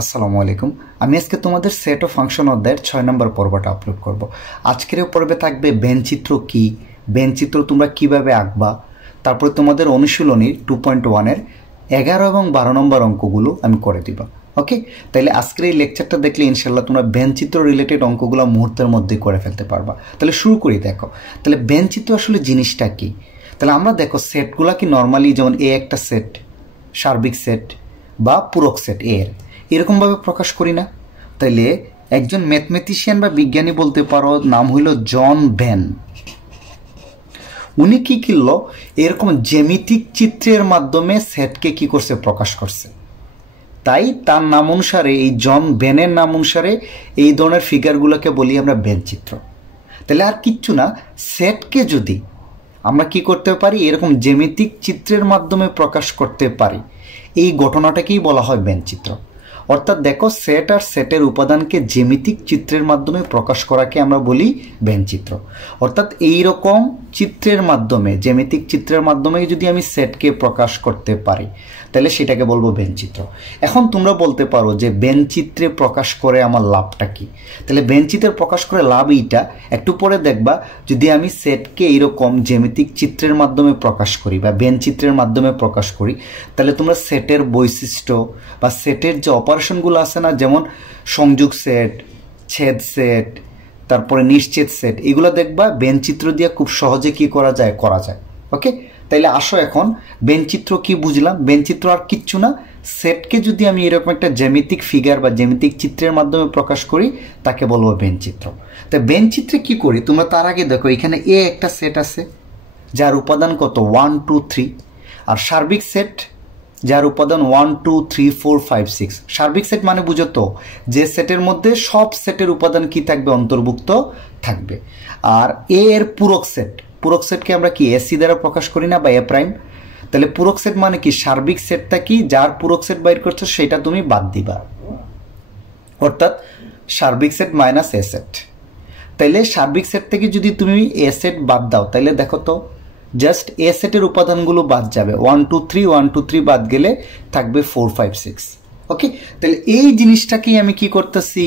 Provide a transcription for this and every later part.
আসসালামু আলাইকুম। আমি আজকে তোমাদের সেট ও ফাংশন অধ্যায়ের ৬ নম্বর পর্বটা আপলোড করব। আজকের এই পর্বে থাকবে বেনচিত্র কি, বেনচিত্র তোমরা কিভাবে আঁকবা, তারপরে তোমাদের অনুশীলনীর 2.1-এর 11 এবং 12 নম্বর অঙ্কগুলো আমি করে দিবা। ওকে, তাহলে আজকের এই লেকচারটা দেখলে ইনশাল্লাহ তোমরা বেনচিত্র রিলেটেড অঙ্কগুলো মুহূর্তের মধ্যেই করে ফেলতে পারবা। তাহলে শুরু করি। দেখো, তাহলে বেনচিত্র আসলে জিনিসটা কি। তাহলে আমরা দেখো সেটগুলা কি নর্মালি যেমন এ একটা সেট, সার্বিক সেট বা পূরক সেট এর এরকমভাবে প্রকাশ করি না। তাইলে একজন ম্যাথমেটিশিয়ান বা বিজ্ঞানী বলতে পারো, নাম হইল জন বেন। উনি কি করলো, এরকম জ্যামিতিক চিত্রের মাধ্যমে সেটকে কি করছে, প্রকাশ করছে। তাই তার নাম অনুসারে, এই জন বেনের নাম অনুসারে এই ধরনের ফিগারগুলোকে বলি আমরা বেন চিত্র। তাহলে আর কিচ্ছু না, সেটকে যদি আমরা কি করতে পারি, এরকম জ্যামিতিক চিত্রের মাধ্যমে প্রকাশ করতে পারি, এই ঘটনাটাকেই বলা হয় বেন চিত্র। অর্থাৎ দেখো, সেট আর সেটের উপাদানকে জ্যামিতিক চিত্রের মাধ্যমে প্রকাশ করাকে আমরা বলি বেনচিত্র। অর্থাৎ এই রকম চিত্রের মাধ্যমে, জ্যামিতিক চিত্রের মাধ্যমে যদি আমি সেটকে প্রকাশ করতে পারি, তাহলে সেটাকে বলবো বেনচিত্র। এখন তোমরা বলতে পারো যে বেনচিত্রে প্রকাশ করে আমার লাভটা কি। তাহলে বেনচিত্রে প্রকাশ করে লাভ এইটা, একটু পরে দেখবা, যদি আমি সেটকে এইরকম জ্যামিতিক চিত্রের মাধ্যমে প্রকাশ করি বা বেনচিত্রের মাধ্যমে প্রকাশ করি, তাহলে তোমরা সেটের বৈশিষ্ট্য বা সেটের যে অপারেশনগুলো আছে না, যেমন সংযোগ সেট, ছেদ সেট, তারপরে নিশ্চিত সেট, এগুলো দেখবা বেনচিত্র দিয়ে খুব সহজে কি করা যায়। ওকে, তাইলে আসো এখন বেনচিত্র কি বুঝলাম। বেনচিত্র আর কিচ্ছু না, সেটকে যদি আমি এরকম একটা জ্যামিতিক ফিগার বা জ্যামিতিক চিত্রের মাধ্যমে প্রকাশ করি, তাকে বলবো বেনচিত্র। তাই বেনচিত্রে কি করি, তোমরা তার আগে দেখো, এখানে এ একটা সেট আছে যার উপাদান কত 1 2 3, আর সার্বিক সেট যার উপাদান 1 2 3 4 5 6। সার্বিক সেট মানে বুঝো তো, যে সেটের মধ্যে সব সেটের উপাদান কি থাকবে, অন্তর্ভুক্ত থাকবে। আর এ এর পূরক সেট, পূরক সেটকে আমরা কি এসি দ্বারা প্রকাশ করি না, বা এ প্রাইম। তাহলে পূরক সেট মানে কি, সার্বিক সেটটা কি, যার পূরক সেট বাইর করছো সেটা তুমি বাদ দিবা, অর্থাৎ সার্বিক সেট মাইনাস এ সেট। তাইলে সার্বিক সেট থেকে যদি তুমি এ সেট বাদ দাও, তাইলে দেখো তো জাস্ট এ সেটের উপাদানগুলো বাদ যাবে, 1 2 3 1 2 3 বাদ গেলে থাকবে 4 5 6। ওকে, তাহলে এই জিনিসটাকেই আমি কি করতেছি,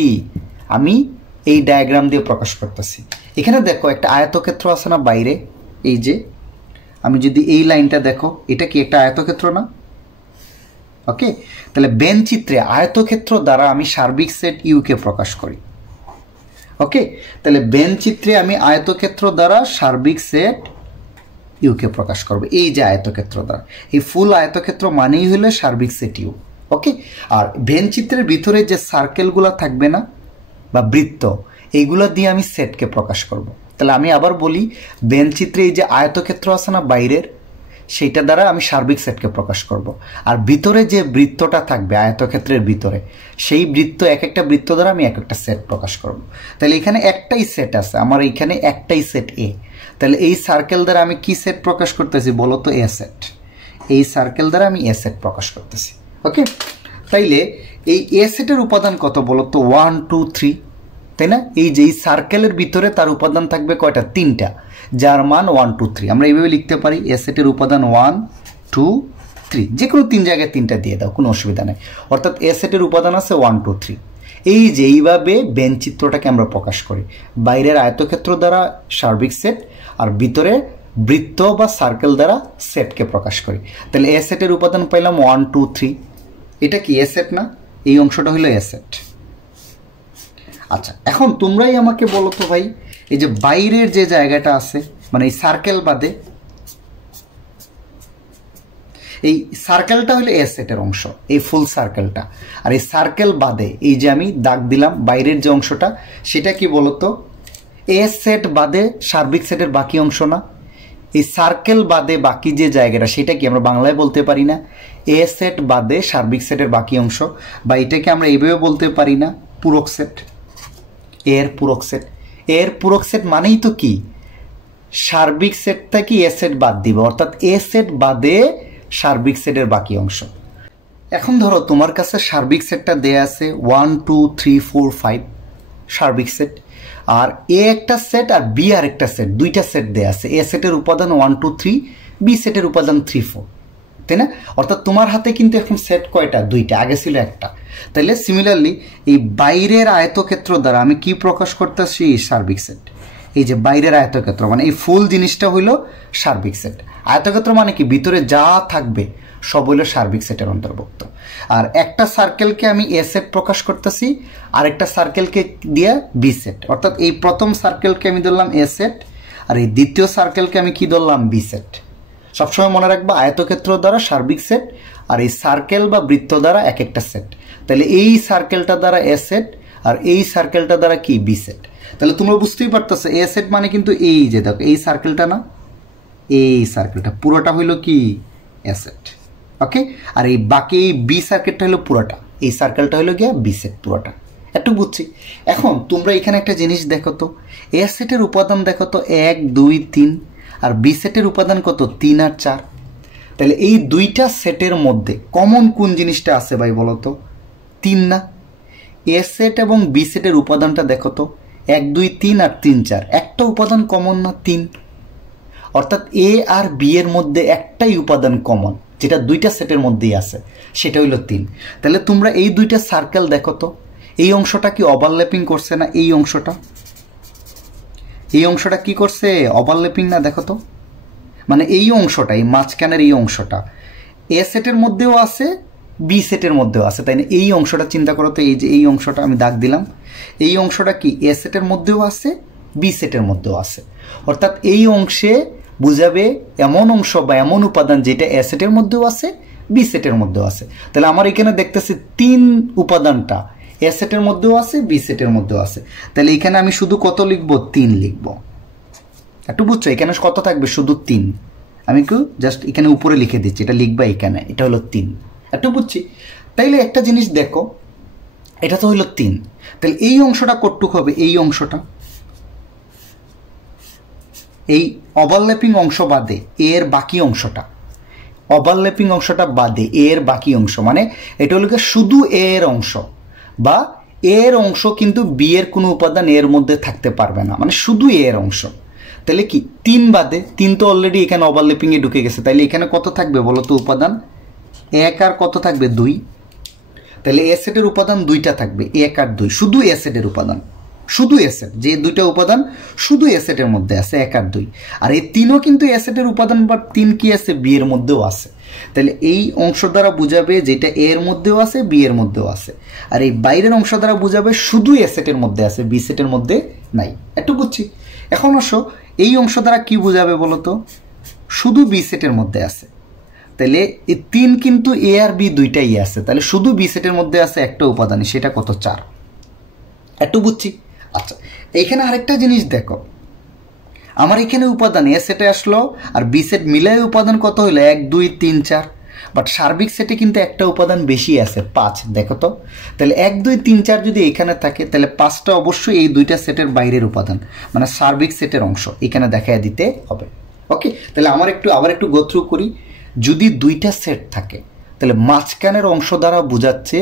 আমি এই ডায়াগ্রাম দিয়ে প্রকাশ করতেছি। এখানে দেখো একটা আয়তক্ষেত্র আছে না বাইরে, এই যে আমি যদি এই লাইনটা দেখো, এটা কি একটা আয়তক্ষেত্র না। ওকে, তাহলে বেনচিত্রে আয়তক্ষেত্র দ্বারা আমি সার্বিক সেট ইউকে প্রকাশ করি। ওকে, তাহলে বেনচিত্রে আমি আয়তক্ষেত্র দ্বারা সার্বিক সেট ইউকে প্রকাশ করবে, এই যে আয়তক্ষেত্র দ্বারা। এই ফুল আয়তক্ষেত্র মানেই হলো সার্বিক সেট ইউ। ওকে, আর বেনচিত্রের ভিতরে যে সার্কেলগুলো থাকবে না বা বৃত্ত, এইগুলো দিয়ে আমি সেটকে প্রকাশ করব। তাহলে আমি আবার বলি, বেনচিত্রে এই যে আয়তক্ষেত্র আছে না বাইরের, সেইটা দ্বারা আমি সার্বিক সেটকে প্রকাশ করব। আর ভিতরে যে বৃত্তটা থাকবে আয়তক্ষেত্রের ভিতরে, সেই বৃত্ত, এক একটা বৃত্ত দ্বারা আমি এক একটা সেট প্রকাশ করব। তাহলে এখানে একটাই সেট আছে আমার, এইখানে একটাই সেট এ। তাহলে এই সার্কেল দ্বারা আমি কি সেট প্রকাশ করতেছি বলো তো, এ সেট। এই সার্কেল দ্বারা আমি এ সেট প্রকাশ করতেছি। ওকে, তাইলে এই এ সেটের উপাদান কত বলো তো, 1 2 3, তাই না। এই যে এই সার্কেলের ভিতরে তার উপাদান থাকবে কয়টা, 3টা, যার মান 1 2 3। আমরা এইভাবে লিখতে পারি, এ সেটের উপাদান 1 2 3, যে কোনো 3 জায়গায় 3টা দিয়ে দাও, কোনো অসুবিধা নেই। অর্থাৎ এ সেটের উপাদান আছে 1 2 3। এই যে এইভাবে বেনচিত্রটাকে আমরা প্রকাশ করি, বাইরের আয়তক্ষেত্র দ্বারা সার্বিক সেট, আর ভিতরে বৃত্ত বা সার্কেল দ্বারা সেটকে প্রকাশ করি। তাহলে এ সেটের উপাদান পাইলাম 1 2 3, এটা কি এ সেট না, এই অংশটা হলো এ সেট। আচ্ছা, এখন তোমরাই আমাকে বলো তো ভাই, এই যে বাইরের যে জায়গাটা আছে, মানে এই সার্কেল বাদে, এই সার্কেলটা হলো এ সেটের অংশ, এই ফুল সার্কেলটা। আর এই সার্কেল বাদে এই যে আমি দাগ দিলাম বাইরের যে অংশটা, সেটা কি বলতো, এ সেট বাদে সার্বিক সেটের বাকি অংশ না। এই সার্কেল বাদে বাকি যে জায়গাটা, সেটা কি আমরা বাংলায় বলতে পারি না, এ সেট বাদে সার্বিক সেটের বাকি অংশ, বা এটাকে আমরা এইভাবে বলতে পারি না, পূরক সেট। এর পূরক সেট, এর পূরক সেট মানেই তো কি, সার্বিক সেট থেকে এ সেট বাদ দিবে, অর্থাৎ এ সেট বাদে সার্বিক সেটের বাকি অংশ। এখন ধরো তোমার কাছে সার্বিক সেটটা দেয়া আছে 1 2 3 4 5 সার্বিক সেট, আর এ একটা সেট আর বি আর একটা সেট, দুইটা সেট দেয়া আছে। এ সেটের উপাদান 1 2 3, বি সেটের উপাদান 3 4। তাই না? অর্থাৎ তোমার হাতে কিন্তু এখন সেট কয়টা? দুইটা, আগে ছিল একটা। তাহলে সিমিলারলি এই বাইরের আয়তক্ষেত্র দ্বারা আমি কি প্রকাশ করতেছি? সার্বিক সেট। এই যে বাইরের আয়তক্ষেত্র মানে এই ফুল জিনিসটা হইল সার্বিক সেট। আয়তক্ষেত্র মানে কি? ভিতরে যা থাকবে সব হইল সার্বিক সেটের অন্তর্ভুক্ত। আর একটা সার্কেলকে আমি এ সেট প্রকাশ করতেছি, আরেকটা সার্কেলকে দিয়ে বি সেট। অর্থাৎ এই প্রথম সার্কেলকে আমি ধরলাম এ সেট, আর এই দ্বিতীয় সার্কেলকে আমি কি ধরলাম? B set. সবসময় মনে রাখবা আয়তক্ষেত্র দ্বারা সার্বিক সেট, আর এই সার্কেল বা বৃত্ত দ্বারা এক একটা সেট। তাহলে এই সার্কেলটা দ্বারা এ সেট, আর এই সার্কেলটা দ্বারা কি? B set. তাহলে তোমরা বুঝতেই পারতেছো এ সেট মানে কিন্তু এই যে দেখো এই সার্কেলটা না, এই সার্কেলটা পুরোটা হইল কি? এ সেট। ওকে, আর এই বাকি বি সার্কেলটা হলো পুরোটা, এই সার্কেলটা হলো গিয়া বি সেট পুরোটা। একটু বুঝছি। এখন তোমরা এখানে একটা জিনিস দেখো তো, এ সেটের উপাদান দেখো তো 1 2 3, আর বি সেটের উপাদান কত? 3 আর 4। তাহলে এই দুইটা সেটের মধ্যে কমন কোন জিনিসটা আছে ভাই বলো তো? 3 না? এ সেট এবং বি সেটের উপাদানটা দেখো তো 1 2 3 আর 3 4, একটা উপাদান কমন না? 3। অর্থাৎ এ আর বি এর মধ্যে একটাই উপাদান কমন, যেটা দুইটা সেটের মধ্যেই আছে, সেটা হইল 3। তাহলে তোমরা এই দুইটা সার্কেল দেখো তো, এই অংশটা কি ওভারল্যাপিং করছে না? এই অংশটা, এই অংশটা কি করছে? ওভারল্যাপিং না? দেখো তো, মানে এই অংশটা, এই মাঝখানের এই অংশটা এ সেটের মধ্যেও আছে, বি সেটের মধ্যেও আছে, তাই না? এই অংশটা চিন্তা করো তো, এই যে এই অংশটা আমি দাগ দিলাম, এই অংশটা কি এ সেটের মধ্যেও আছে, বি সেটের মধ্যেও আছে। অর্থাৎ এই অংশে বুঝাবে এমন অংশ বা এমন উপাদান যেটা এ সেটের মধ্যেও আছে, বি সেটের মধ্যেও আছে। তাহলে আমার এখানে দেখতেছি 3 উপাদানটা এ সেটের মধ্যেও আছে, বি সেটের মধ্যেও আছে। তাহলে এখানে আমি শুধু কত লিখবো? 3 লিখবো। একটু বুঝছো, এখানে কত থাকবে? শুধু 3। আমি কেউ জাস্ট এখানে উপরে লিখে দিচ্ছি, এটা লিখবা এখানে, এটা হলো 3। একটু বুঝছি। তাইলে একটা জিনিস দেখো, এটা তো হইলো 3। তাহলে এই অংশটা কতটুক হবে? এই অংশটা, এই ওভারল্যাপিং অংশ বাদে এর বাকি অংশটা, ওভারল্যাপিং অংশটা বাদে এর বাকি অংশ, মানে এটা হলো শুধু এর অংশ, বা এর অংশ কিন্তু বি এর কোনো উপাদান এর মধ্যে থাকতে পারবে না, মানে শুধু এর অংশ। তাহলে কি 3 বাদে? 3 তো অলরেডি এখানে ওভারল্যাপিং এ ঢুকে গেছে, তাহলে এখানে কত থাকবে বলো তো উপাদান? 1 আর কত থাকবে? 2। তাহলে এ সেটের উপাদান 2টা থাকবে, 1 আর 2, শুধু এ সেটের উপাদান, শুধু এ সেট, যে দুইটা উপাদান শুধু এ সেটের মধ্যে আছে 1 আর 2। আর এই 3ও কিন্তু এ সেটের উপাদান, বা 3 কি আছে? বি এর মধ্যেও আছে। তাহলে এই অংশ দ্বারা বুঝাবে যেটা এ এর মধ্যেও আছে, বি এর মধ্যেও আছে। আর এই বাইরের অংশ দ্বারা বুঝাবে শুধু এ সেটের মধ্যে আছে, বি সেটের মধ্যে নাই। একটু বুঝছি। এখন আসো এই অংশ দ্বারা কি বুঝাবে বলো তো? শুধু বি সেটের মধ্যে আছে। তাহলে এই 3 কিন্তু এ আর বি দুইটাই আছে, তাহলে শুধু বি সেটের মধ্যে আছে একটা উপাদান, সেটা কত? 4। একটু বুঝছি। আচ্ছা, এইখানে আরেকটা জিনিস দেখো, আমার এখানে উপাদান এ সেটে আসলো আর বি সেট মিলাই উপাদান কত হইলো? 1 2 3 4। বাট সার্বিক সেটে কিন্তু একটা উপাদান বেশি আছে, 5। দেখো তো, তাহলে 1 2 3 4 যদি এখানে থাকে, তাহলে 5টা অবশ্যই এই দুইটা সেটের বাইরের উপাদান, মানে সার্বিক সেটের অংশ এখানে দেখায় দিতে হবে। ওকে, তাহলে আবার একটু গো থ্রু করি। যদি দুইটা সেট থাকে, তাহলে মাঝখানের অংশ দ্বারা বোঝাচ্ছে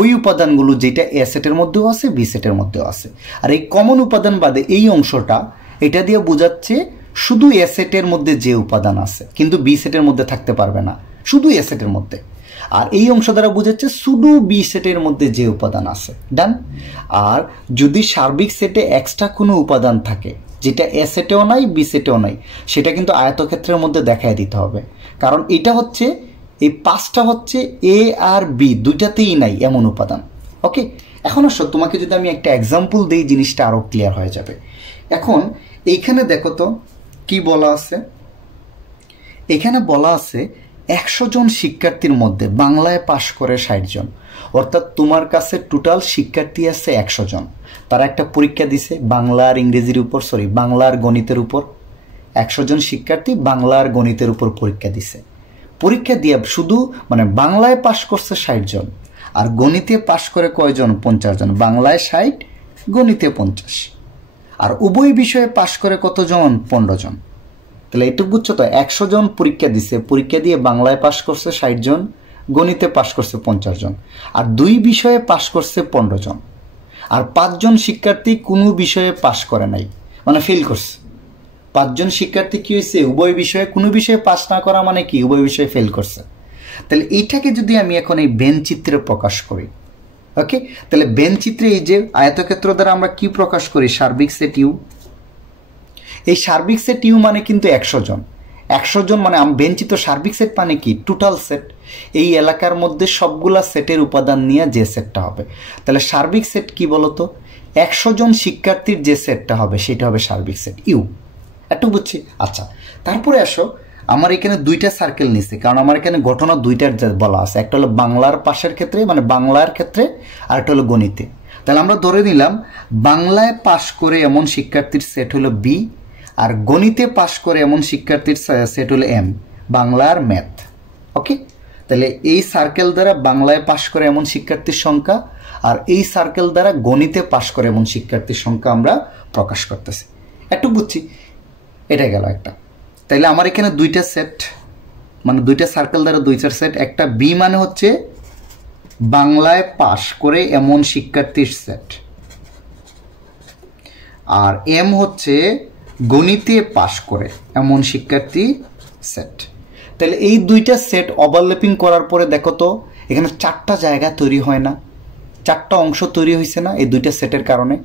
ওই উপাদানগুলো যেটা এ সেটের মধ্যেও আছে, বি সেটের মধ্যেও আছে। আর এই কমন উপাদান বাদে এই অংশটা, এটা দিয়ে বোঝাচ্ছে শুধু এ সেটের মধ্যে যে উপাদান আছে, কিন্তু বি সেটের মধ্যে থাকতে পারবে না, শুধু এ সেটের মধ্যে। আর এই অংশ দ্বারা বোঝাচ্ছে শুধু বি সেটের মধ্যে যে উপাদান আছে। ডান। আর যদি সার্বিক সেটে এক্সট্রা কোনো উপাদান থাকে, যেটা এ সেটেও নাই, বি সেটেও নাই, সেটা কিন্তু আয়তক্ষেত্রের মধ্যে দেখায় দিতে হবে। কারণ এটা হচ্ছে, এই 5টা হচ্ছে এ আর বি দুইটাতেই নাই এমন উপাদান। ওকে, এখন আসো তোমাকে যদি আমি একটা এক্সাম্পল দিই, জিনিসটা আরো ক্লিয়ার হয়ে যাবে। এখন এইখানে দেখো তো কি বলা আছে। এখানে বলা আছে 100 জন শিক্ষার্থীর মধ্যে বাংলায় পাশ করে 60 জন। অর্থাৎ তোমার কাছে টোটাল শিক্ষার্থী আছে 100 জন। তারা একটা পরীক্ষা দিছে বাংলা আর ইংরেজির উপর, বাংলা আর গণিতের উপর। 100 জন শিক্ষার্থী বাংলা আর গণিতের উপর পরীক্ষা দিছে। পরীক্ষা দিয়ে শুধু মানে বাংলায় পাশ করছে 60 জন, আর গণিতে পাশ করে কয়জন? 50 জন। বাংলায় 60, গণিতে 50। আর উভয় বিষয়ে পাশ করে কতজন? 15 জন। তাহলে একটু বুঝছো তো, 100 জন পরীক্ষা দিছে, পরীক্ষা দিয়ে বাংলায় পাশ করছে 60 জন, গণিতে পাশ করছে 50 জন, আর 2 বিষয়ে পাশ করছে 15 জন। আর 5 জন শিক্ষার্থী কোনো বিষয়ে পাশ করে নাই, মানে ফেল করছে। 5 জন শিক্ষার্থী কি হয়েছে, উভয় বিষয়ে কোনো বিষয়ে পাস না করা মানে কি উভয় বিষয়ে ফেল করছে। তাহলে এইটাকে যদি আমি এখন এই বেন চিত্রে প্রকাশ করি, ওকে, তাহলে বেন চিত্রে এই যে আয়তক্ষেত্র দ্বারা আমরা কি প্রকাশ করি, সার্বিক সেট ইউ। এই সার্বিক সেট ইউ মানে কিন্তু 100 জন। 100 জন মানে বেন চিত্র সার্বিক সেট মানে কি টোটাল সেট, এই এলাকার মধ্যে সবগুলা সেটের উপাদান নিয়ে যে সেটটা হবে। তাহলে সার্বিক সেট কি বলতো, 100 জন শিক্ষার্থীর যে সেটটা হবে সেটা হবে সার্বিক সেট ইউ। একটু বুঝছি। আচ্ছা, তারপরে আসো, আমার এখানে 2টা সার্কেল নিচ্ছে, কারণ আমার এখানে ঘটনা 2টার বলা আছে, একটা হলো বাংলার পাশের ক্ষেত্রে মানে বাংলার ক্ষেত্রে, আর একটা হলো গণিতে। তাহলে আমরা ধরে নিলাম বাংলায় পাশ করে এমন শিক্ষার্থীর সেট হলো বি, আর গণিতে পাশ করে এমন শিক্ষার্থীর সেট হলো এম, বাংলার ম্যাথ। ওকে, তাহলে এই সার্কেল দ্বারা বাংলায় পাশ করে এমন শিক্ষার্থীর সংখ্যা, আর এই সার্কেল দ্বারা গণিতে পাশ করে এমন শিক্ষার্থীর সংখ্যা আমরা প্রকাশ করতেছি। একটু বুঝছি, এটা গেল একটা। তাইলে আমার এখানে 2টা সেট মানে 2টা সার্কেল দ্বারা 2টার সেট, একটা বি মানে হচ্ছে বাংলায় পাশ করে এমন শিক্ষার্থীর সেট, আর এম হচ্ছে গণিতে পাশ করে এমন শিক্ষার্থী সেট। তাহলে এই 2টা সেট ওভারল্যাপিং করার পরে দেখো তো এখানে 4টা জায়গা তৈরি হয় না, 4টা অংশ তৈরি হয়েছে না এই 2টা সেটের কারণে।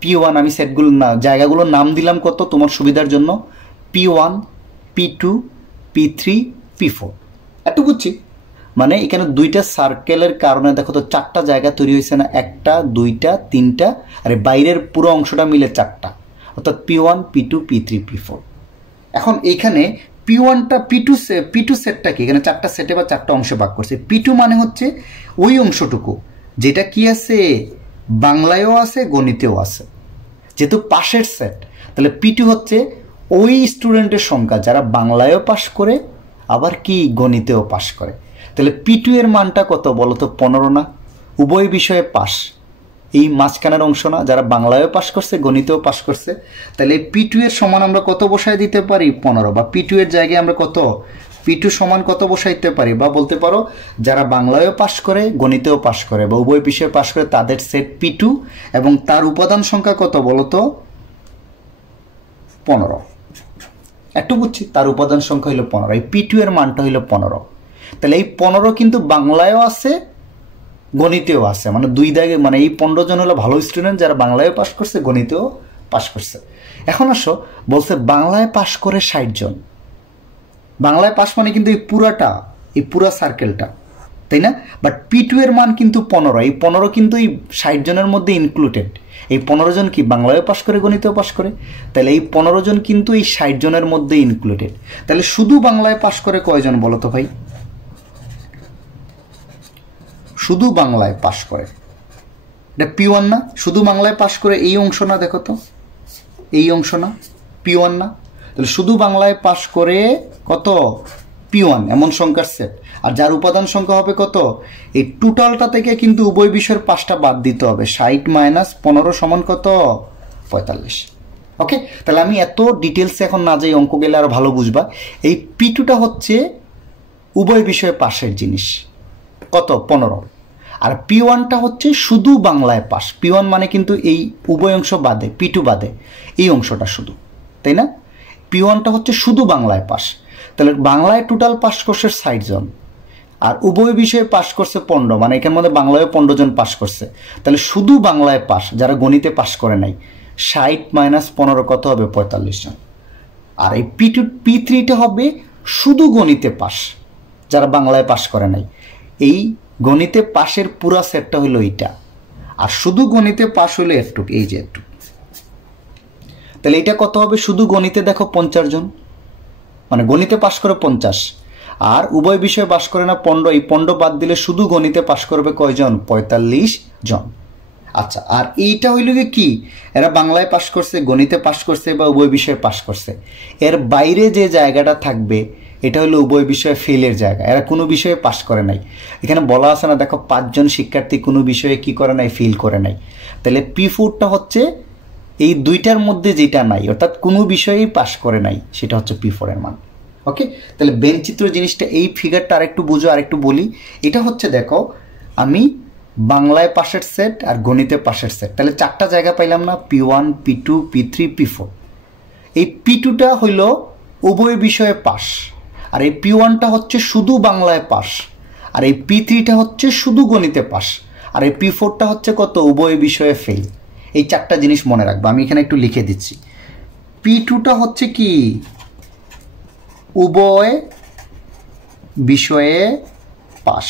P1 আমি সেটগুলো জায়গাগুলোর নাম দিলাম কত তোমার সুবিধার জন্য, P1, P2, P3, P4। একটু বুঝছি, মানে এখানে 2টা সার্কেলের কারণে দেখো তো 4টা জায়গা তৈরি হয়েছে না, 1টা 2টা 3টা, আর বাইরের পুরো অংশটা মিলে 4টা, অর্থাৎ P1, P2, P3, P4। এখন এইখানে P1টা P2 সেটটা কি, এখানে 4টা সেটে বা 4টা অংশে ভাগ করছে। P2 মানে হচ্ছে ওই অংশটুকু যেটা কি আছে বাংলায়ও আছে গণিতেও আছে, যেহেতু পাশের সেট। তাহলে P2 হচ্ছে ওই স্টুডেন্টের সংখ্যা যারা বাংলায়ও পাশ করে আবার কি গণিতেও পাশ করে। তাহলে P2 এর মানটা কত বলো তো, 15 না, উভয় বিষয়ে পাশ, এই মাঝখানের অংশ না, যারা বাংলায়ও পাশ করছে গণিতেও পাশ করছে। তাহলে P2 এর সমান আমরা কত বসায় দিতে পারি, 15, বা P2 এর জায়গায় আমরা কত P2 সমান কত বসাইতে পারি, বা বলতে পারো যারা বাংলায়ও পাশ করে গণিতেও পাশ করে বা উভয় বিষয়ে পাশ করে তাদের সেট P2, এবং তার উপাদান সংখ্যা কত বলতো 15। একটু বুঝছি, তার উপাদান সংখ্যা হলো 15, এই P2 এর মানটা হলো 15। তাহলে এই 15 কিন্তু বাংলায়ও আছে গণিতেও আছে, মানে 2 দাগে, মানে এই 15 জন হলো ভালো স্টুডেন্ট যারা বাংলায়ও পাশ করছে গণিতেও পাশ করছে। এখন আসো, বলছে বাংলায় পাশ করে 60 জন, বাংলায় পাশ মানে কিন্তু এই পুরাটা, এই পুরা সার্কেলটা, তাই না? বাট P2 এর মান কিন্তু 15, এই 15 কিন্তু এই 60 জনের মধ্যে ইনক্লুডেড। এই 15 জন কি বাংলায়ও পাশ করে গণিতেও পাশ করে, তাহলে এই 15 জন কিন্তু এই 60 জনের মধ্যে ইনক্লুডেড। তাহলে শুধু বাংলায় পাশ করে কয়জন বলো তো ভাই, শুধু বাংলায় পাশ করে, এটা P1 না, শুধু বাংলায় পাশ করে এই অংশ না, দেখো তো এই অংশ না, P1 না। তাহলে শুধু বাংলায় পাশ করে কত, P1 এমন সংখ্যার সেট, আর যার উপাদান সংখ্যা হবে কত, এই টোটালটা থেকে কিন্তু উভয় বিষয়ের 5টা বাদ দিতে হবে, 60 - 15 সমান কত, 45। ওকে, তাহলে আমি এত ডিটেলসে এখন না যাই, অঙ্ক গেলে আরো ভালো বুঝবা। এই P2টা হচ্ছে উভয় বিষয়ে পাশের জিনিস, কত 15, আর P1টা হচ্ছে শুধু বাংলায় পাস। P1 মানে কিন্তু এই উভয় অংশ বাদে, P2 বাদে এই অংশটা শুধু, তাই না? P1টা হচ্ছে শুধু বাংলায় পাস। তাহলে বাংলায় টোটাল পাস করছে 60 জন, আর উভয় বিষয়ে পাস করছে 15, মানে এখানের মধ্যে বাংলায় 15 জন পাস করছে। তাহলে শুধু বাংলায় পাস, যারা গণিতে পাস করে নাই, 60 - 15 কত হবে, 45 জন। আর এই P3টা হবে শুধু গণিতে পাস, যারা বাংলায় পাস করে নাই, এই গণিতে পাশের পুরা সেটটা হলো এইটা, আর শুধু গণিতে পাস হলো একটু, এই যে একটু। তাহলে এটা কত হবে, শুধু গণিতে দেখো 50 জন, মানে গণিতে পাস করে 50, আর উভয় বিষয়ে পাস করে না 15, এই 15 বাদ দিলে শুধু গণিতে পাস করবে কয়জন, 45 জন। আচ্ছা, আর এইটা হইল কি, এরা বাংলায় পাস করছে গণিতে পাস করছে বা উভয় বিষয়ে পাস করছে, এর বাইরে যে জায়গাটা থাকবে এটা হলো উভয় বিষয়ে ফেলের জায়গা, এরা কোনো বিষয়ে পাস করে নাই। এখানে বলা আছে না, দেখো 5 জন শিক্ষার্থী কোনো বিষয়ে কি করে নাই, ফেল করে নাই। তাহলে P4টা হচ্ছে এই 2টার মধ্যে যেটা নাই, অর্থাৎ কোনো বিষয়েই পাস করে নাই, সেটা হচ্ছে P4 এর মান। ওকে, তাহলে বেন চিত্র জিনিসটা, এই ফিগারটা আরেকটু বুঝো, আরেকটু বলি। এটা হচ্ছে দেখো, আমি বাংলায় পাশের সেট আর গণিতে পাশের সেট, তাহলে 4টা জায়গা পাইলাম না, P1, P2, P3, P4। এই P2টা হইল উভয় বিষয়ে পাস, আর এই P1টা হচ্ছে শুধু বাংলায় পাস, আর এই P3টা হচ্ছে শুধু গণিতে পাস, আর এই P4টা হচ্ছে কত উভয় বিষয়ে ফেল। এই চারটা জিনিস মনে রাখবো, আমি এখানে একটু লিখে দিচ্ছি। P2টা হচ্ছে কি উভয় বিষয়ে পাস,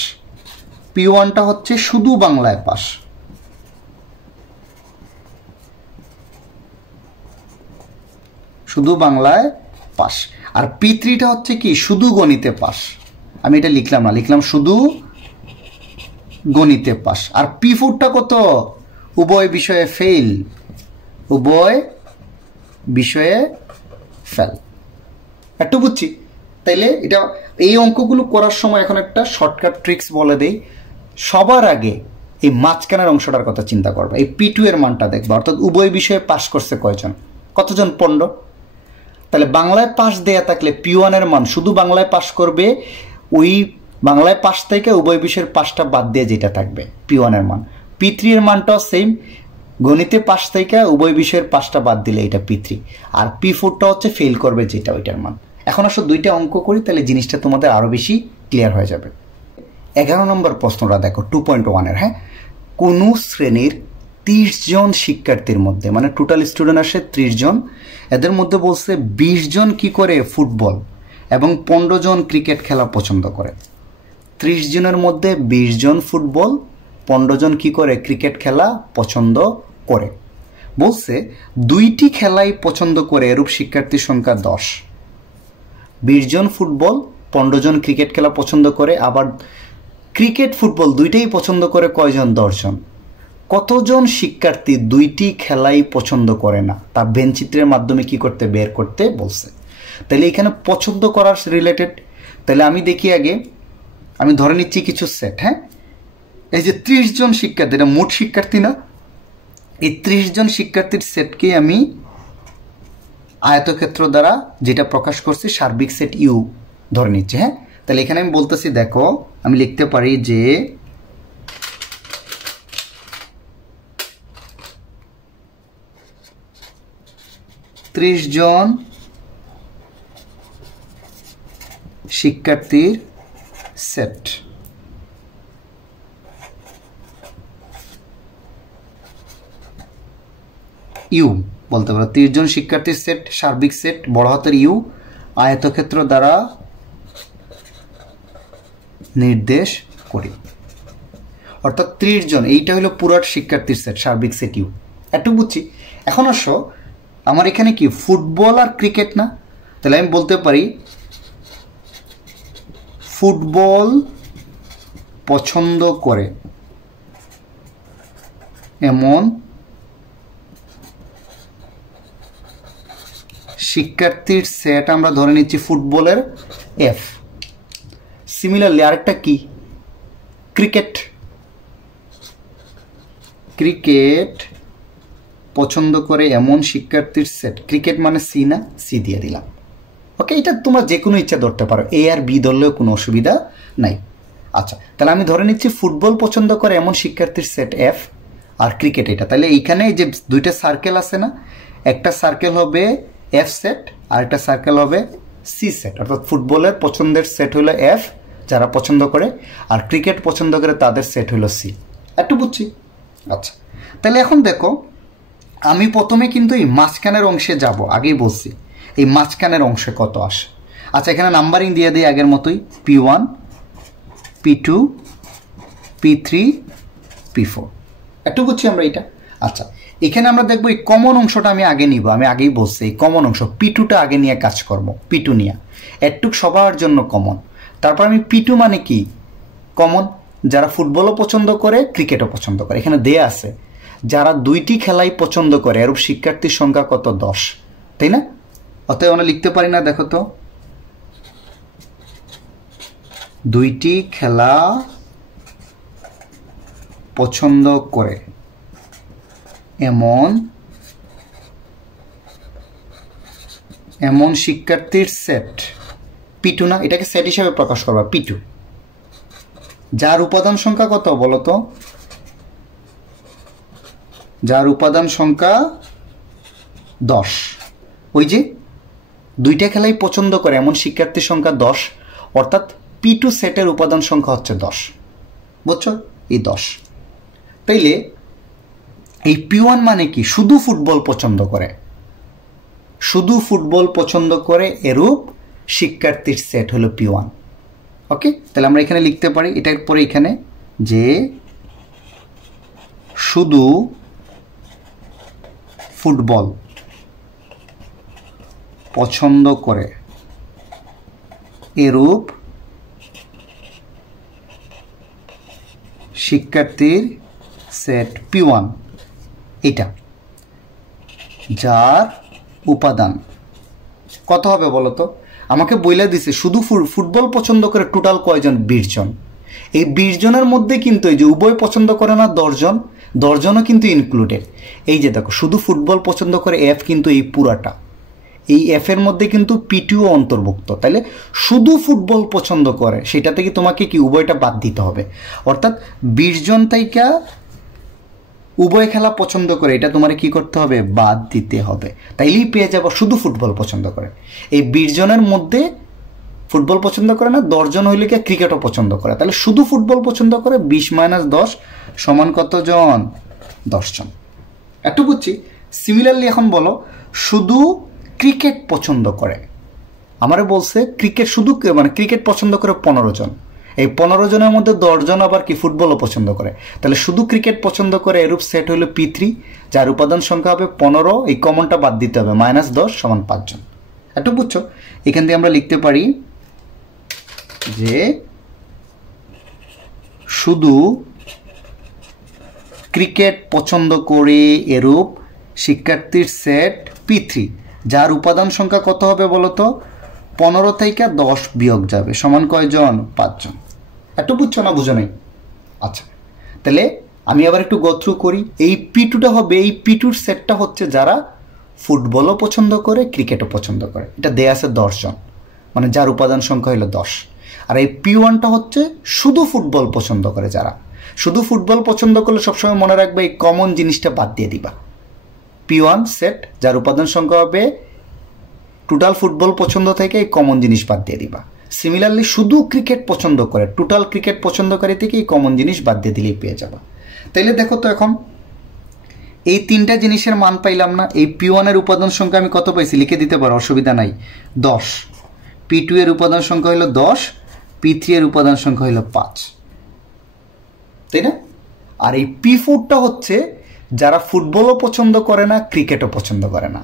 P1টা হচ্ছে শুধু বাংলায় পাস, শুধু বাংলায় পাস, আর P3টা হচ্ছে কি শুধু গণিতে পাস। আমি এটা লিখলাম না, লিখলাম শুধু গণিতে পাস। আর P4টা কত উভয় বিষয়ে ফেল, উভয় বিষয়ে ফেল। একটু বুঝছি তাইলে এটা এই অঙ্কগুলো করার সময় এখন একটা শর্টকাট ট্রিক্স বলে দেই। সবার আগে এই মাঝখানের অংশটার কথা চিন্তা করবে, এই P2 এর মানটা দেখবা, অর্থাৎ উভয় বিষয়ে পাস করছে কয়জন, কতজন 15। তাহলে বাংলায় পাস দেয়া থাকলে P1 এর মান শুধু বাংলায় পাস করবে, ওই বাংলায় পাস থেকে উভয় বিষয়ের পাসটা বাদ দিয়ে যেটা থাকবে P1 এর মান। P3 এর মানটাও সেম, গণিতে পাস থেকে উভয় বিষয়ের পাসটা বাদ দিলে এটা P3, আর P4টা হচ্ছে ফেল করবে যেটা ওইটার মান। এখন আসলে দুইটা অঙ্ক করি, তাহলে জিনিসটা তোমাদের আরো বেশি ক্লিয়ার হয়ে যাবে। 11 নম্বর প্রশ্নটা দেখো 2.1 এর। হ্যাঁ, কোন শ্রেণীর 30 জন শিক্ষার্থীর মধ্যে, মানে টোটাল স্টুডেন্ট আসে 30 জন, এদের মধ্যে বলছে 20 জন কি করে ফুটবল এবং 15 জন ক্রিকেট খেলা পছন্দ করে। 30 জনের মধ্যে 20 জন ফুটবল, 15 জন কি করে ক্রিকেট খেলা পছন্দ করে। বলছে দুইটি খেলাই পছন্দ করে এরূপ শিক্ষার্থীর সংখ্যা 10। 20 জন ফুটবল, 15 জন ক্রিকেট খেলা পছন্দ করে, আবার ক্রিকেট ফুটবল দুইটাই পছন্দ করে কয়জন? 10 জন। কতজন শিক্ষার্থী দুইটি খেলাই পছন্দ করে না, তা ভেন চিত্রের মাধ্যমে কি করতে বের করতে বলছে। তাহলে এখানে পছন্দ করার রিলেটেড, তাহলে আমি দেখি আগে, আমি ধরে নিচ্ছি কিছু সেট। হ্যাঁ, এই যে 30 জন শিক্ষার্থী, এটা মোট শিক্ষার্থী না, এই 30 জন শিক্ষার্থীর সেটকে আমি আয়তক্ষেত্র দ্বারা যেটা প্রকাশ করছি সার্বিক সেট ইউ ধরে নিচ্ছি। হ্যাঁ, তাহলে এখানে আমি বলতেছি, দেখো আমি লিখতে পারি যে ত্রিশ জন শিক্ষার্থীর সেট ইউ বলতে পারো। 30 জন শিক্ষার্থীর সেট সার্বিক সেট বড় হাতের ইউ আয়তক্ষেত্র দ্বারা নির্দেশ করি, অর্থাৎ 30 জন, এইটা হলো পুরাট শিক্ষার্থীর সেট সার্বিক সেট ইউ। একটু বুঝছি। এখন আসো আমার এখানে কি ফুটবল আর ক্রিকেট না, তাহলে আমি বলতে পারি ফুটবল পছন্দ করে এমন শিক্ষার্থীর সেট আমরা ধরে নিচ্ছি ফুটবলের এফ। সিমিলারলি আরেকটা কি ক্রিকেট, ক্রিকেট পছন্দ করে এমন শিক্ষার্থীর সেট, ক্রিকেট মানে সি না, সি দিয়ে দিলাম। ওকে, এটা তোমরা যে কোনো ইচ্ছা ধরতে পারো, এ আর বি ধরলেও কোনো অসুবিধা নাই। আচ্ছা, তাহলে আমি ধরে নিচ্ছি ফুটবল পছন্দ করে এমন শিক্ষার্থীর সেট এফ আর ক্রিকেট এটা। তাহলে এইখানে যে দুইটা সার্কেল আছে না, একটা সার্কেল হবে এফ সেট আর একটা সার্কেল হবে সি সেট, অর্থাৎ ফুটবলের পছন্দের সেট হলো এফ যারা পছন্দ করে, আর ক্রিকেট পছন্দ করে তাদের সেট হলো সি। একটু বুঝছি। আচ্ছা, তাহলে এখন দেখো আমি প্রথমে কিন্তু এই মাঝখানের অংশে যাব, আগেই বলছি এই মাঝখানের অংশে কত আসে। আচ্ছা, এখানে নাম্বারিং দিয়ে দিই আগের মতোই, P1 P2 P3 P4। একটু বুঝছি আমরা এটা। আচ্ছা, এখানে আমরা দেখবো এই কমন অংশটা আমি আগে নিব, আমি আগেই বলছি এই কমন অংশ P2টা আগে নিয়ে কাজ করব, P2 নিয়ে একটুক সবার জন্য কমন। তারপর আমি P2 মানে কি কমন, যারা ফুটবলও পছন্দ করে ক্রিকেটও পছন্দ করে, এখানে দেয়া আছে যারা দুইটি খেলাই পছন্দ করে এরূপ শিক্ষার্থীর সংখ্যা কত? 10, তাই না? অতএব আমরা লিখতে পারি না, দেখো তো, দুইটি খেলা পছন্দ করে এমন শিক্ষার্থীর সেট P2 না, এটাকে সেট হিসাবে প্রকাশ করবা P2, যার উপাদান সংখ্যা কত বলতো? যার উপাদান সংখ্যা 10, ওই যে দুইটা খেলাই পছন্দ করে এমন শিক্ষার্থীর সংখ্যা 10, অর্থাৎ P2 সেটের উপাদান সংখ্যা হচ্ছে 10। বুঝছো? এই 10। তাইলে এই P1 মানে কি? শুধু ফুটবল পছন্দ করে, শুধু ফুটবল পছন্দ করে এরূপ শিক্ষার্থীর সেট হলো P1। ওকে, তাহলে আমরা এখানে লিখতে পারি এটার পরে এখানে যে শুধু ফুটবল পছন্দ করে এরূপ শিক্ষার্থীর সেট P1 এটা, যার উপাদান কত হবে বলো তো? আমাকে বইলা দিছে শুধু ফুটবল পছন্দ করে টোটাল কয়জন? 20 জন। এই 20 জনের মধ্যে কিন্তু এই যে উভয় পছন্দ করে না 10 জন, 10 জনও কিন্তু ইনক্লুডেড। এই যে দেখো শুধু ফুটবল পছন্দ করে F কিন্তু এই পুরাটা, এই F এর মধ্যে কিন্তু P2 অন্তর্ভুক্ত। তাহলে শুধু ফুটবল পছন্দ করে সেটা থেকে তোমাকে কি উভয়টা বাদ দিতে হবে, অর্থাৎ 20 জন থেকে উভয় খেলা পছন্দ করে এটা তোমার কি করতে হবে? বাদ দিতে হবে। তাইলেই পেয়ে যাবো শুধু ফুটবল পছন্দ করে। এই 20 জনের মধ্যে ফুটবল পছন্দ করে না, 10 জন হইলে কি ক্রিকেটও পছন্দ করে। তাহলে শুধু ফুটবল পছন্দ করে 20 - 10 সমান কত জন? 10 জন। একটু বুঝছি। সিমিলারলি এখন বলো শুধু ক্রিকেট পছন্দ করে। আমারে বলছে ক্রিকেট শুধু মানে ক্রিকেট পছন্দ করে 15 জন। এই 15 জনের মধ্যে 10 জন আবার কি ফুটবলও পছন্দ করে। তাহলে শুধু ক্রিকেট পছন্দ করে এরূপ সেট হইল P3, যার উপাদান সংখ্যা হবে 15। এই কমনটা বাদ দিতে হবে, -10 সমান 5 জন। একটু বুঝছো? এখান থেকে আমরা লিখতে পারি যে শুধু ক্রিকেট পছন্দ করে এরূপ শিক্ষার্থীর সেট P3, যার উপাদান সংখ্যা কত হবে বলতো? 15 থেকে 10 বিয়োগ যাবে, সমান কয়জন? 5 জন। একটু বুঝছো না বুঝো নাই? আচ্ছা, তাহলে আমি আবার একটু গো থ্রু করি। এই P2টা হবে, এই P2র সেটটা হচ্ছে যারা ফুটবলও পছন্দ করে ক্রিকেটও পছন্দ করে। এটা দেয়া আছে 10 জন, মানে যার উপাদান সংখ্যা হলো 10। আর এই P1টা হচ্ছে শুধু ফুটবল পছন্দ করে যারা। শুধু ফুটবল পছন্দ করলে সবসময় মনে রাখবে এই কমন জিনিসটা বাদ দিয়ে দিবা। P1 সেট যার উপাদান সংখ্যা হবে টোটাল ফুটবল পছন্দ থেকে এই কমন জিনিস বাদ দিয়ে দিবা। সিমিলারলি শুধু ক্রিকেট পছন্দ করে টোটাল ক্রিকেট পছন্দকারী থেকে এই কমন জিনিস বাদ দিয়ে দিলেই পেয়ে যাবা। তাইলে দেখো তো এখন এই তিনটা জিনিসের মান পাইলাম না। এই P1 এর উপাদান সংখ্যা আমি কত পাইছি? লিখে দিতে পারো, অসুবিধা নাই, 10। P2 এর উপাদান সংখ্যা হলো 10, P3 এর উপাদান সংখ্যা হলো 5, তাই না? আর এই P4টা হচ্ছে যারা ফুটবলও পছন্দ করে না ক্রিকেটও পছন্দ করে না।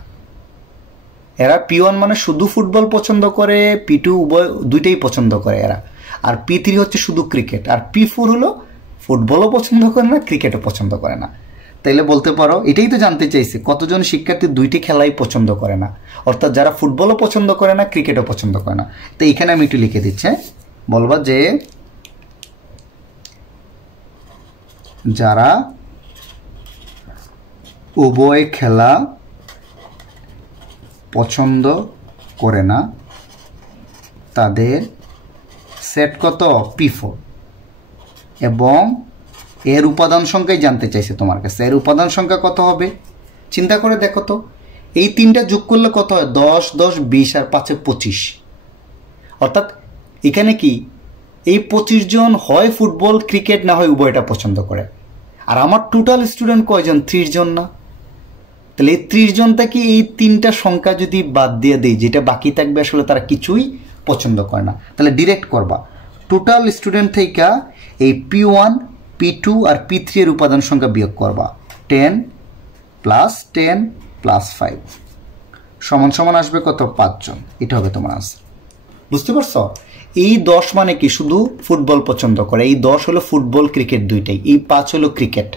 এরা P1 মানে শুধু ফুটবল পছন্দ করে, P2 উভয় দুইটাই পছন্দ করে এরা। আর P3 হচ্ছে শুধু ক্রিকেট। আর P4 হলো ফুটবলও পছন্দ করে না ক্রিকেটও পছন্দ করে না। তাইলে বলতে পারো, এটাই তো জানতে চাইছে কতজন শিক্ষার্থী দুইটি খেলাই পছন্দ করে না, অর্থাৎ যারা ফুটবলও পছন্দ করে না ক্রিকেটও পছন্দ করে না। তো এখানে আমি একটু লিখে দিচ্ছি, বলবা যে যারা উভয় খেলা পছন্দ করে না তাদের সেট কত? P4। এবং এর উপাদান সংখ্যাই জানতে চাইছে তোমার কাছে। এর উপাদান সংখ্যা কত হবে চিন্তা করে দেখো তো। এই তিনটা যোগ করলে কত হয়? 10, 10, 20 আর 5 25। অর্থাৎ এখানে কি এই 25 জন হয় ফুটবল ক্রিকেট না হয় উভয়টা পছন্দ করে। আর আমার টোটাল স্টুডেন্ট কয়জন? 30 জন না? তাহলে এই 30 জন থেকে এই তিনটা সংখ্যা যদি বাদ দিয়ে দিই, যেটা বাকি থাকবে আসলে তারা কিছুই পছন্দ করে না। তাহলে ডিরেক্ট করবা টোটাল স্টুডেন্ট থেকে এই P1, P2 আর P3 এর উপাদান সংখ্যা বিয়োগ করবা। 10 + 10 + 5 সমান সমান আসবে কত? 5 জন। এটা হবে তোমার আনসার। বুঝতে পারছো? এই 10 মানে কি? শুধু ফুটবল পছন্দ করে। এই 10 হলো ফুটবল ক্রিকেট দুইটাই। এই 5 হলো ক্রিকেট।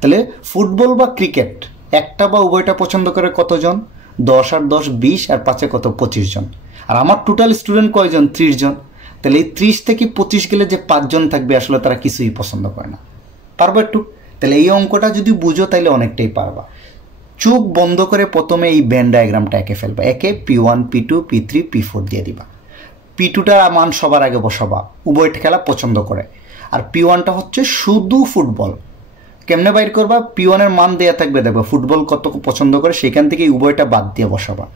তাহলে ফুটবল বা ক্রিকেট একটা বা উভয়টা পছন্দ করে কতজন? 10 আর 10 20 আর 5 কত? 25 জন। আর আমার টোটাল স্টুডেন্ট কয়জন? 30 জন। তাহলে এই 30 থেকে 25 গেলে যে 5 জন থাকবে আসলে তারা কিছুই পছন্দ করে না। পারবো একটু? তাহলে এই অঙ্কটা যদি বুঝো তাহলে অনেকটাই পারবা। চোখ বন্ধ করে প্রথমে এই ভেন ডায়াগ্রামটা এঁকে ফেলবা। একে P1, P2, P3, P4 দিয়ে দিবা। P2টা মান সবার আগে বসাবা, উভয় খেলা পছন্দ করে। আর P1টা হচ্ছে শুধু ফুটবল। কেমনে বাইর করবা? P1 এর মান দেয়া থাকবে, দেখবা ফুটবল কত পছন্দ করে, সেখান থেকে উভয়টা বাদ দিয়ে বসাবা।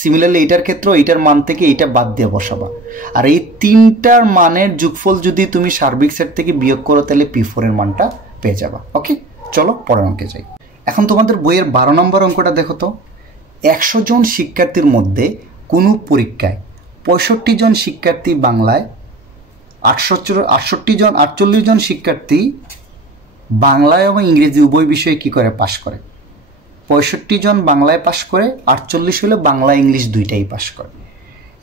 সিমিলারলি এইটার ক্ষেত্রে এইটার মান থেকে এইটা বাদ দিয়ে বসাবা। আর এই তিনটার মানের যোগফল যদি তুমি সার্বিক সেট থেকে বিয়োগ করো তাহলে P4 এর মানটা পেয়ে যাবা। ওকে, চলো পরের অঙ্কে যাই। এখন তোমাদের বইয়ের 12 নম্বর অঙ্কটা দেখো তো। 100 জন শিক্ষার্থীর মধ্যে কোনো পরীক্ষায় 65 জন শিক্ষার্থী বাংলায়, 48 জন শিক্ষার্থী বাংলায় এবং ইংরেজি উভয় বিষয়ে কি করে পাশ করে। 65 জন বাংলায় পাশ করে, 48 হলে বাংলা ইংলিশ দুইটাই পাশ করে,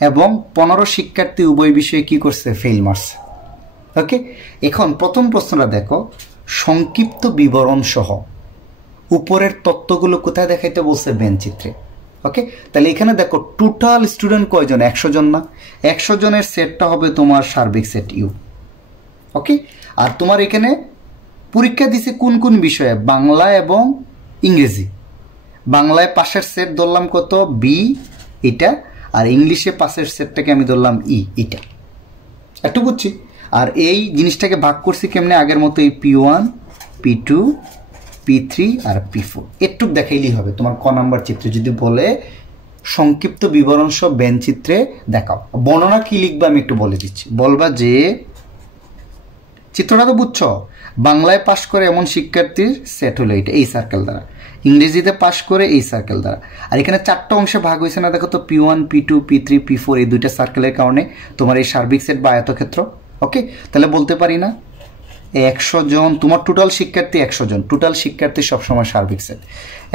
এবং 15 শিক্ষার্থী উভয় বিষয়ে কি করছে, ফেল মারছে। ওকে, এখন প্রথম প্রশ্নটা দেখো, সংক্ষিপ্ত বিবরণ সহ উপরের তথ্যগুলো কোথায় দেখাইতে বলছে, বেনচিত্রে। ওকে, তাহলে এখানে দেখো টোটাল স্টুডেন্ট কয়জন, 100 জন না? 100 জনের সেটটা হবে তোমার সার্বিক সেট ইউ। ওকে, আর তোমার এখানে পরীক্ষা দিছে কোন কোন বিষয়ে, বাংলা এবং ইংরেজি। বাংলায় পাশের সেট ধরলাম কত, বি এটা, আর ইংলিশে পাশের সেটটাকে আমি ধরলাম ই এটা। একটু বুঝছি। আর এই জিনিসটাকে ভাগ করছি কেমনে, আগের মতো এই P1 P2 P3 আর P4 একটু দেখাইলেই হবে। তোমার ক নাম্বার চিত্রে যদি বলে সংক্ষিপ্ত বিবরণ সব বেন চিত্রে দেখাও, বর্ণনা কি লিখবে আমি একটু বলে দিচ্ছি। বলবা যে চিত্রটা তো বুঝছো, বাংলায় পাশ করে এমন শিক্ষার্থীর সেট হলো এটা, এই সার্কেল দ্বারা। ইংরেজিতে পাশ করে এই সার্কেল দ্বারা। আর এখানে 4টা অংশে ভাগ হয়েছে না, দেখো তো, P1 P2 P3 P4 এই দুইটা সার্কেলের কারণে তোমার এই সার্বিক সেট বা আয়তক্ষেত্র। ওকে, তাহলে বলতে পারি না 100 জন, তোমার টোটাল শিক্ষার্থী 100 জন, টোটাল শিক্ষার্থী সবসময় সার্বিক সেট।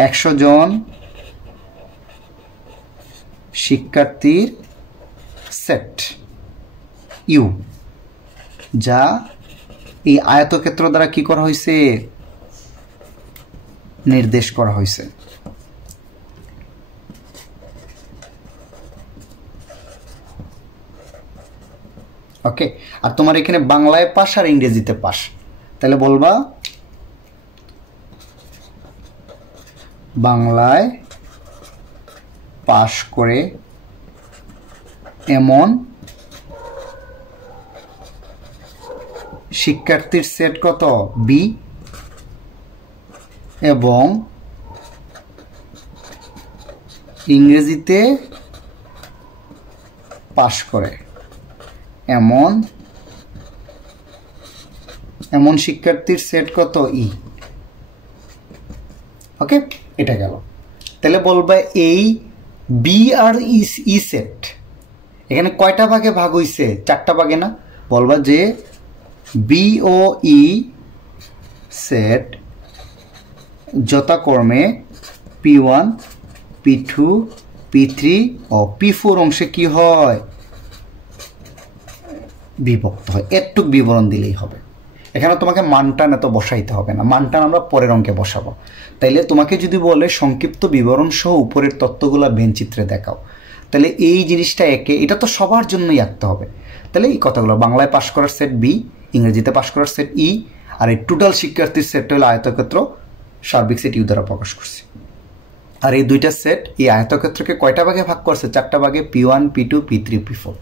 100 জন শিক্ষার্থীর সেট ইউ, যা এই আয়তক্ষেত্র দ্বারা কি করা হয়েছে, নির্দেশ করা হয়েছে। ওকে, আর তোমার এখানে বাংলায় পাস আর ইংরেজিতে পাস, তাহলে বলবা বাংলায় পাস করে এমন শিক্ষার্থীর সেট কত, বি, এবং ইংরেজিতে পাস করে এমন শিক্ষার্থীর সেট কত, ই। ওকে, এটা গেল। তাহলে বলবা এই বি আর ই সেট এখানে কয়টা ভাগে ভাগ হইছে, 4টা ভাগে না? বলবা যে বি ও ই সেট যথাক্রমে P1 P2 P3 ও P4 অংশে কি হয়, বিভক্ত হয়। একটু বিবরণ দিলেই হবে। এখানে তোমাকে মানটান এত বসাইতে হবে না, মানটান আমরা পরের অঙ্কে বসাবো। তাইলে তোমাকে যদি বলে সংক্ষিপ্ত বিবরণ সহ উপরের তথ্যগুলো বেনচিত্রে দেখাও, তাহলে এই জিনিসটা একে, এটা তো সবার জন্যই আঁকতে হবে। তাহলে এই কথাগুলো, বাংলায় পাশ করার সেট বি, ইংরেজিতে পাশ করার সেট ই, আর এই টোটাল শিক্ষার্থীর সেটটা হলো আয়তক্ষেত্র সার্বিক সেট ইউ দ্বারা প্রকাশ করছে। আর এই দুইটা সেট এই আয়তক্ষেত্রকে কয়টা ভাগে ভাগ করছে, 4টা ভাগে, P1 P2 P3 P4।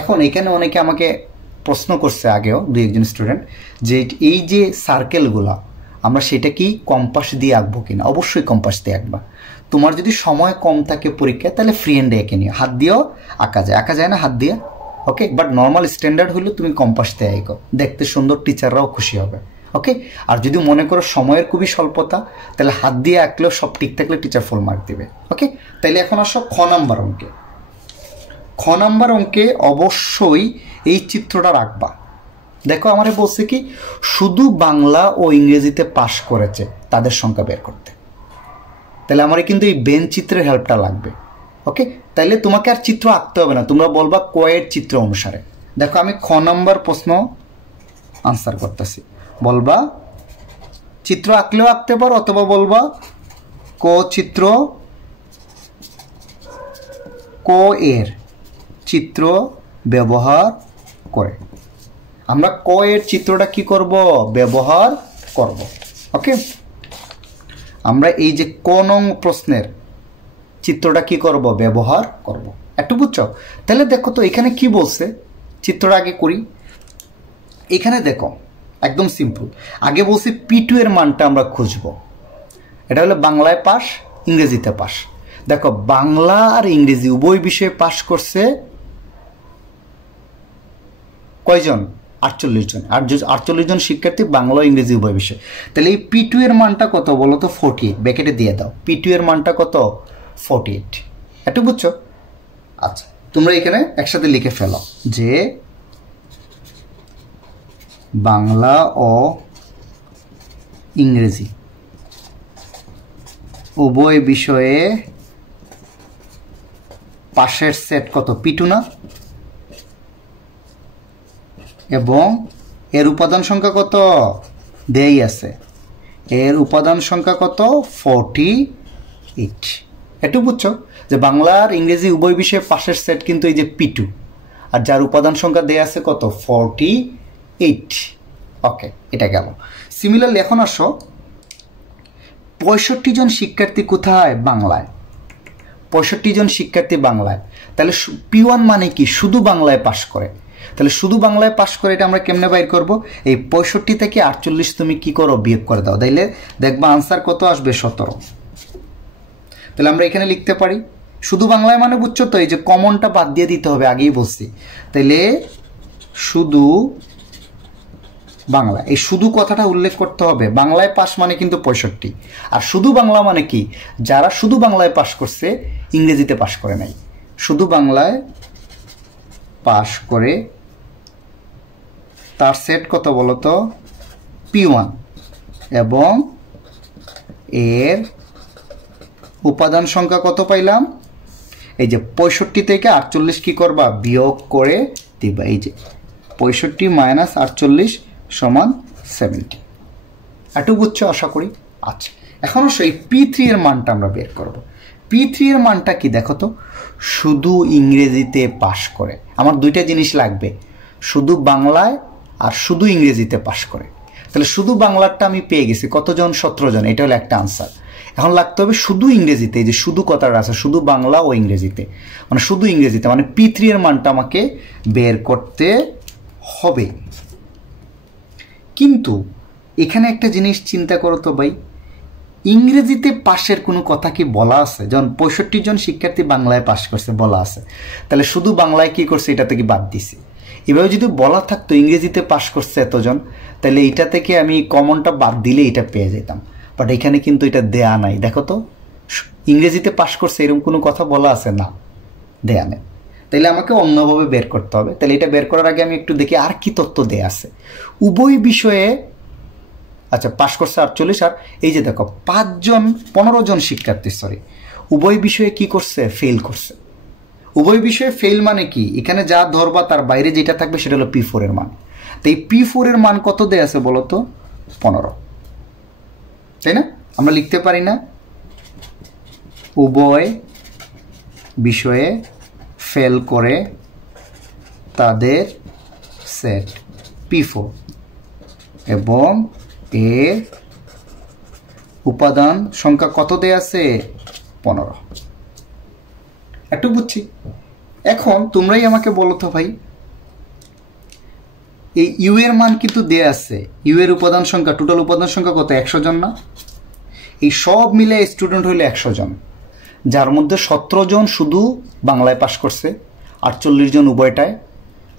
এখন এখানে অনেকে আমাকে প্রশ্ন করছে আগেও, 2-1 স্টুডেন্ট, যে এই যে সার্কেলগুলা আমরা সেটা কি কম্পাস দিয়ে আঁকবো কিনা। অবশ্যই কম্পাস দিয়ে আঁকবা। তোমার যদি সময় কম থাকে পরীক্ষায়, তাহলে ফ্রি হ্যান্ডে এঁকে নিও, হাত দিয়েও আঁকা যায় না হাত দিয়ে। ওকে, বাট নর্মাল স্ট্যান্ডার্ড হলে তুমি কম্পাস দিয়ে আঁকো, দেখতে সুন্দর, টিচাররাও খুশি হবে। ওকে, আর যদি মনে করো সময়ের খুবই স্বল্পতা, তাহলে হাত দিয়ে আঁকলেও সব ঠিক থাকলে টিচার ফুল মার্ক দিবে। ওকে, তাহলে এখন আসো খ নাম্বার অঙ্কে। খ নাম্বার অঙ্কে অবশ্যই এই চিত্রটা রাখবা। দেখো আমারে বলছে কি, শুধু বাংলা ও ইংরেজিতে পাশ করেছে তাদের সংখ্যা বের করতে। তাহলে আমার কিন্তু এই বেন চিত্রের হেল্পটা লাগবে। ওকে, তাইলে তোমাকে আর চিত্র আঁকতে হবে না, তোমরা বলবা কয়ের চিত্র অনুসারে। দেখো আমি খ নাম্বার প্রশ্ন আনসার করতেছি। বলবা চিত্র আঁকলেও আঁকতে পারো, অথবা বলবা ক চিত্র, ক এর চিত্র ব্যবহার করে। আমরা ক এর চিত্রটা কি করব, ব্যবহার করব। ওকে, আমরা এই যে ক নং প্রশ্নের চিত্রটা কি করব, ব্যবহার করব। একটু বুঝছো? তাহলে দেখো তো এখানে কি বলছে, চিত্রটা আগে করি। এখানে দেখো একদম সিম্পল, আগে বলছি P2 এর মানটা আমরা খুঁজব। এটা হলো বাংলায় পাস, ইংরেজিতে পাস। দেখো বাংলা আর ইংরেজি উভয় বিষয়ে পাশ করছে কয়জন? 48 জন। আর 48 জন শিক্ষার্থী বাংলা ইংরেজি উভয় বিষয়ে। তাহলে এই P2 এর মানটা কত বলো তো? 48। ব্র্যাকেটে দিয়ে দাও P2 এর মানটা কত? 48। একটু বুঝছো? আচ্ছা, তোমরা এখানে একসাথে লিখে ফেলো যে বাংলা ও ইংরেজি উভয় বিষয়ে পাশের সেট কত? P2 না? এবং এর উপাদান সংখ্যা কত? দেই আছে। এর উপাদান সংখ্যা কত? 48। একটু বুঝছো যে বাংলা আর ইংরেজি উভয় বিষয়ে পাশের সেট কিন্তু এই যে P2, আর যার উপাদান সংখ্যা দেয়া আছে কত? 48। ওকে, এটা গেল। সিমিলারলি এখন আসো 65 জন শিক্ষার্থী কোথায়? বাংলায়। 65 জন শিক্ষার্থী বাংলায়। তাহলে P1 মানে কি? শুধু বাংলায় পাশ করে। তাহলে শুধু বাংলায় পাশ করে এটা আমরা কেমনে বাইর করব? এই 65 থেকে 48 তুমি কি করো? বিয়োগ করে দাও। তাইলে দেখবা আনসার কত আসবে? 17। তাহলে আমরা এখানে লিখতে পারি শুধু বাংলায় মানে বুঝছো তো, এই যে কমনটা বাদ দিয়ে দিতে হবে, আগেই বলছি। তাইলে শুধু বাংলা, এই শুধু কথাটা উল্লেখ করতে হবে। বাংলায় পাস মানে কিন্তু 65, আর শুধু বাংলা মানে কি? যারা শুধু বাংলায় পাস করছে, ইংরেজিতে পাস করে নাই। শুধু বাংলায় পাস করে তার সেট কত বলতো? P1 এবং এর উপাদান সংখ্যা কত পাইলাম? এই যে 65 থেকে 48 কি করবা? বিয়োগ করে দিবা। এই যে 65 মাইনাস 48 সমান 70। একটু বুঝছো আশা করি। আচ্ছা, এখন সেই P3 এর মানটা আমরা বের করব। P3 এর মানটা কি দেখো তো? শুধু ইংরেজিতে পাশ করে। আমার দুইটা জিনিস লাগবে, শুধু বাংলায় আর শুধু ইংরেজিতে পাশ করে। তাহলে শুধু বাংলাটা আমি পেয়ে গেছি, কতজন? 17 জন। এটা হলো একটা আনসার। এখন লাগতে হবে শুধু ইংরেজিতে, এই যে শুধু কথাটা আছে, শুধু বাংলা ও ইংরেজিতে, মানে শুধু ইংরেজিতে, মানে P3 এর মানটা আমাকে বের করতে হবে। কিন্তু এখানে একটা জিনিস চিন্তা করো তো ভাই, ইংরেজিতে পাশের কোনো কথা কি বলা আছে? যেমন 65 জন শিক্ষার্থী বাংলায় পাশ করছে বলা আছে, তাহলে শুধু বাংলায় কি করছে? এটা থেকে বাদ দিছি। এভাবে যদি বলা থাকতো ইংরেজিতে পাশ করছে এতজন, তাহলে এটা থেকে আমি কমনটা বাদ দিলে এটা পেয়ে যেতাম। বাট এখানে কিন্তু এটা দেয়া নাই। দেখো তো, ইংরেজিতে পাশ করছে এরকম কোনো কথা বলা আছে? না, দেয়া নেই। তাহলে আমাকে অন্যভাবে বের করতে হবে। তাহলে এটা বের করার আগে আমি একটু দেখি আর কি তথ্য দেয়া আছে। উভয় বিষয়ে আচ্ছা পাশ করছে 48, আর এই যে দেখো 15 জন শিক্ষার্থী উভয় বিষয়ে কি করছে? ফেল করছে। উভয় বিষয়ে ফেল মানে কি? এখানে যা ধরবা তার বাইরে যেটা থাকবে সেটা হলো P4 এর মান। তো এই P4 এর মান কত দেয়া আছে বলো তো? 15, তাই না? আমরা লিখতে পারি না উভয় বিষয়ে ফেল করে তাদের সেট P4 এবং এর উপাদান সংখ্যা কত দেয়া আছে? 15। একটু বুঝছি। এখন তোমরাই আমাকে বলো তো ভাই, এই ইউ এর মান কিন্তু দেয়া আছে। ইউ এর উপাদান সংখ্যা, টোটাল উপাদান সংখ্যা কত? 100 জন না? এই সব মিলে স্টুডেন্ট হইলে 100 জন, যার মধ্যে 17 জন শুধু বাংলায় পাশ করছে, 48 জন উভয়টায়,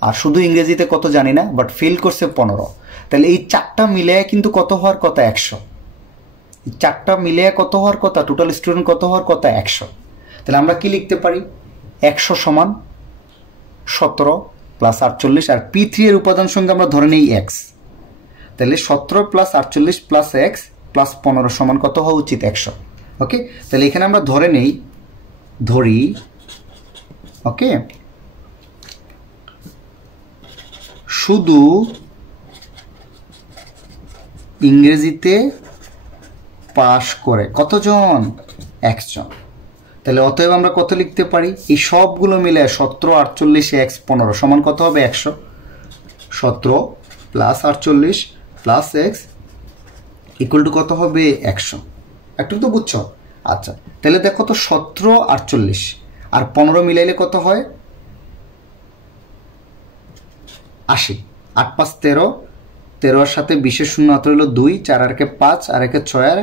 আর শুধু ইংরেজিতে কত জানি না, বাট ফেল করছে 15। তাহলে এই চারটা মিলে কিন্তু কত হওয়ার কথা? 100। এই চারটা মিলে কত হওয়ার কথা? টোটাল স্টুডেন্ট কত হওয়ার কথা? 100। তাহলে আমরা কি লিখতে পারি? 100 সমান 17 প্লাস 48, আর P3 এর উপাদান সংখ্যা আমরা ধরে নেই x। তাহলে 17 প্লাস 48 প্লাস x প্লাস 15 সমান কত হওয়া উচিত? 100। ওকে, তাহলে এখানে আমরা ধরি ওকে, শুধু ইংরেজিতে পাশ করে কতজন? 1 জন। তাহলে অতএব আমরা কত লিখতে পারি? এই সবগুলো মিলে 17 48 x 15 সমান কত হবে? 100। 17 plus 48 plus x equal to কত হবে? 100। একটু তো বুঝছো? আচ্ছা, তাহলে দেখো তো 17 48 আর 15 মিলাইলে কত হয়? 80। 8 5 13, 13 এর সাথে 20 এর শূন্য হাত হইল 2, 4 আর 5 আর 1 6 আর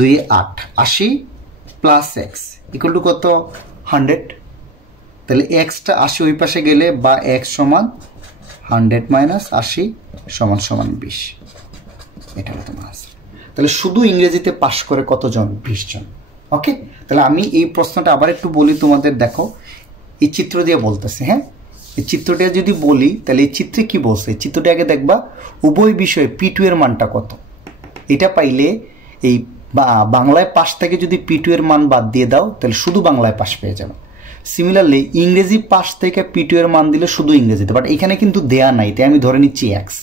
2 8, 80 প্লাস এক্স ইকুয়াল টু কত 100। তাহলে এক্সটা 80 ওই পাশে গেলে বা এক্স সমান 100 মাইনাস 80 সমান সমান 20। এটা হলো তোমার আনসার। তাহলে শুধু ইংরেজিতে পাশ করে কতজন? 20 জন। ওকে, তাহলে আমি এই প্রশ্নটা আবার একটু বলি তোমাদের। দেখো এই চিত্র দিয়ে বলতেছে, হ্যাঁ এই চিত্রটা যদি বলি তাহলে এই চিত্রে কি বলছে, এই চিত্রটা আগে দেখবা উভয় বিষয়ে P2 এর মানটা কত। এটা পাইলে এই বাংলায় পাশ থেকে যদি P2 এর মান বাদ দিয়ে দাও তাহলে শুধু বাংলায় পাশ পেয়ে যাবে। সিমিলারলি ইংরেজি পাশ থেকে P2 এর মান দিলে শুধু ইংরেজিতে, বাট এখানে কিন্তু দেয়া নাই, তাই আমি ধরে নিচ্ছি এক্স।